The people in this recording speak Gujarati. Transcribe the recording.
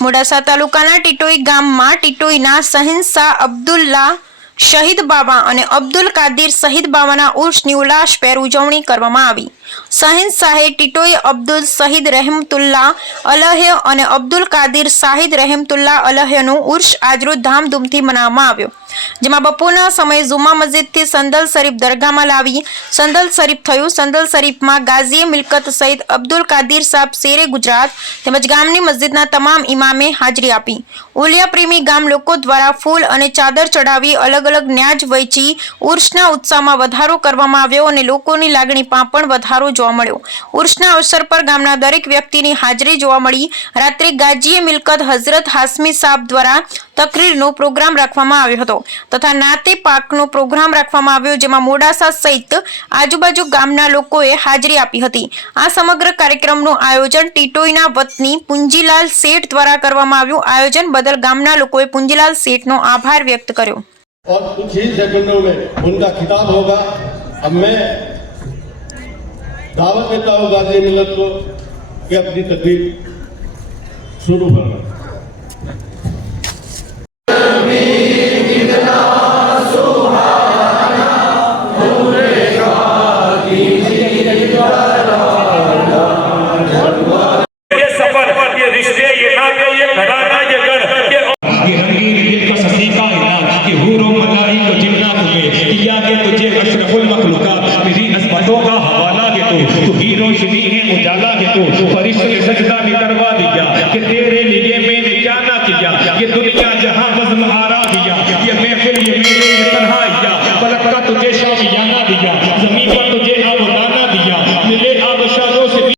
મોડાસા તાલુકાના ટીટોઈ ગામમાં ટીટોઈના સહિંસા અબ્દુલ્લા શહીદ બાબા અને અબ્દુલ કાદિર શહીદ બાબાના ઉર્ષની ઉલ્લાસભેર ઉજવણી કરવામાં આવી. સહિંદ શાહે ટીટોઈ અબ્દુલ શહીદ રહેમતુલ્લા અલહે અને અબ્દુલ કાદિર શાહિદ રહેમતુલ્લા અલહ્યનું ઉર્ષ આજરોજ ધામધૂમથી મનાવવામાં આવ્યો. જેમાં બપોરના સમયે જુમા મસ્જિદથી સંદલ શરીફ દરગાહમાં લાવી સંદલ શરીફ થયું. સંદલ શરીફમાં ગાઝીએ મિલકત સહિત અબ્દુલ કાદીર સાહેબ શેરે ગુજરાત તેમજ ગામની મસ્જિદના તમામ ઇમામે હાજરી આપી. પ્રેમી ગામ લોકો દ્વારા ફૂલ અને ચાદર ચડાવી અલગ અલગ ન્યાજ વહેંચી ઉર્ષના ઉત્સાહમાં વધારો કરવામાં આવ્યો અને લોકોની લાગણીમાં પણ વધારો જોવા મળ્યો. ઉર્ષના અવસર પર ગામના દરેક વ્યક્તિની હાજરી જોવા મળી. રાત્રે ગાજીએ મિલકત હઝરત હાસમી સાહેબ દ્વારા તકરીરનો પ્રોગ્રામ રાખવામાં આવ્યો હતો તથા નાતે પાકનો પ્રોગ્રામ રાખવામાં આવ્યો જેમાં મોડાસા સહિત આજુબાજુ ગામના લોકોએ હાજરી આપી હતી આ સમગ્ર કાર્યક્રમનું આયોજન ટીટોઈના વતની પુંજીલાલ શેઠ દ્વારા કરવામાં આવ્યું આયોજન બદલ ગામના લોકોએ પુંજીલાલ શેઠનો આભાર વ્યક્ત કર્યો और कुछ ही सेकंडों में उनका खिताब होगा अब मैं दावत देता हूँ गाजी मिलत को कि अपनी तकलीफ शुरू करना تجھے حشر المخلوقات تیری نسبتوں کا حوالہ دے تو تو ہیرو شدی ہیں اجالا دے تو۔ فرشتے سجدہ بھی کروا دیا کہ تیرے لیے میں نے کیا نہ کیا؟ یہ دنیا جہاں وزم آرا دیا، یہ محفل، یہ میرے یہ تنہائیہ بلک کا تجھے شوقیا